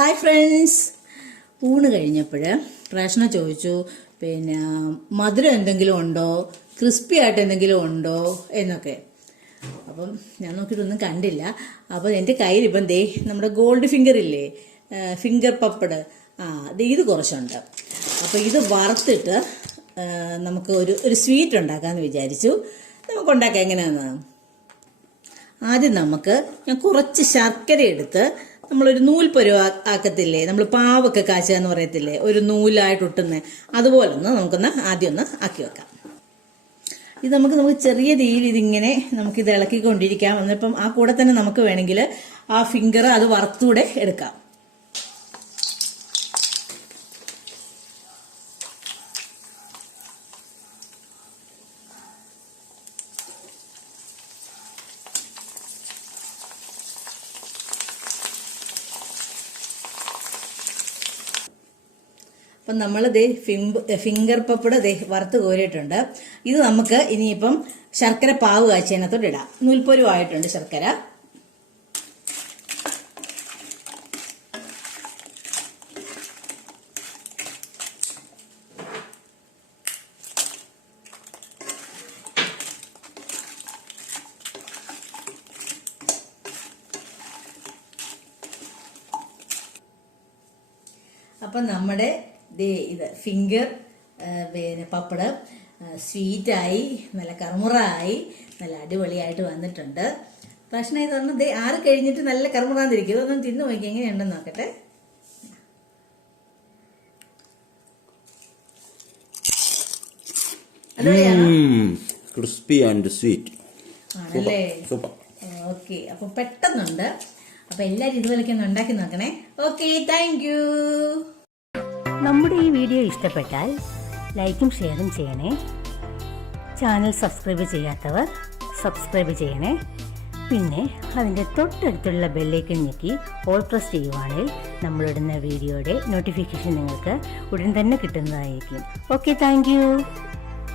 Hi friends, ഊണ് കഴിഞ്ഞപ്പോൾ പ്രശ്നം ചോദിച്ചു, പിന്നെ മധുരം എന്തെങ്കിലും ഉണ്ടോ, ക്രിസ്പി ആയിട്ട് എന്തെങ്കിലും ഉണ്ടോ എന്നൊക്കെ. അപ്പം ഞാൻ നോക്കിയിട്ടൊന്നും കണ്ടില്ല. അപ്പോൾ എൻ്റെ കയ്യിൽ ഇപ്പം ദേ നമ്മുടെ ഗോൾഡ് ഫിംഗർ ഇല്ലേ, ഫിംഗർ പപ്പട്, ഇത് കുറച്ചുണ്ട്. അപ്പോൾ ഇത് വറുത്തിട്ട് നമുക്ക് ഒരു സ്വീറ്റ് ഉണ്ടാക്കാമെന്ന് വിചാരിച്ചു. നമുക്ക് ഉണ്ടാക്കാം. എങ്ങനെയാണെന്ന് ആദ്യം ഞാൻ കുറച്ച് ശർക്കര എടുത്ത് നമ്മളൊരു നൂൽപ്പരുവ ആക്കത്തില്ലേ, നമ്മൾ പാവൊക്കെ കാച്ചുക എന്ന് പറയത്തില്ലേ, ഒരു നൂലായിട്ട് ഒട്ടുന്നത്, അതുപോലെ നമുക്കൊന്ന് ആദ്യം ആക്കി വെക്കാം. ഇത് നമുക്ക് ചെറിയ രീതിയിൽ ഇതിങ്ങനെ നമുക്കിത് ഇളക്കിക്കൊണ്ടിരിക്കാം. എന്നിപ്പം ആ കൂടെ തന്നെ നമുക്ക് വേണമെങ്കിൽ ആ ഫിംഗർ അത് വറുത്തൂടെ എടുക്കാം. അപ്പം നമ്മൾ ഫിംഗർ പപ്പട് വറുത്ത് കോരിയിട്ടുണ്ട്. ഇത് നമുക്ക് ഇനിയിപ്പം ശർക്കര പാവ് കാച്ചതിനകത്തോട്ട് ഇടാം. നൂൽപ്പരുവായിട്ടുണ്ട് ശർക്കര. അപ്പം നമ്മുടെ ഇത് ഫിംഗർ പിന്നെ പപ്പട് സ്വീറ്റായി, നല്ല കറുമുറായി, നല്ല അടിപൊളിയായിട്ട് വന്നിട്ടുണ്ട്. പ്രശ്നം ഇതൊന്നും ആറ് കഴിഞ്ഞിട്ട് നല്ല കറുമുറാന്നിരിക്കും. ഇതൊന്നും തിന്നു നോക്കി എങ്ങനെയുണ്ടെന്ന് നോക്കട്ടെ. ക്രിസ്പി ആൻഡ് സ്വീറ്റ് ആണല്ലേ? ഓക്കെ, അപ്പൊ പെട്ടെന്നുണ്ട്. അപ്പൊ എല്ലാരും ഇതുപോലൊക്കെ ഒന്ന് ഉണ്ടാക്കി നോക്കണേ. Okay, thank you. നമ്മുടെ ഈ വീഡിയോ ഇഷ്ടപ്പെട്ടാൽ ലൈക്കും ഷെയറും ചെയ്യണേ. ചാനൽ സബ്സ്ക്രൈബ് ചെയ്യാത്തവർ സബ്സ്ക്രൈബ് ചെയ്യണേ. പിന്നെ അതിൻ്റെ തൊട്ടടുത്തുള്ള ബെല്ലൈക്കൺ ഞെക്കി ഓൾ പ്രസ് ചെയ്യുവാണെങ്കിൽ നമ്മളിടുന്ന വീഡിയോയുടെ നോട്ടിഫിക്കേഷൻ നിങ്ങൾക്ക് ഉടൻ തന്നെ കിട്ടുന്നതായിരിക്കും. Okay, thank you.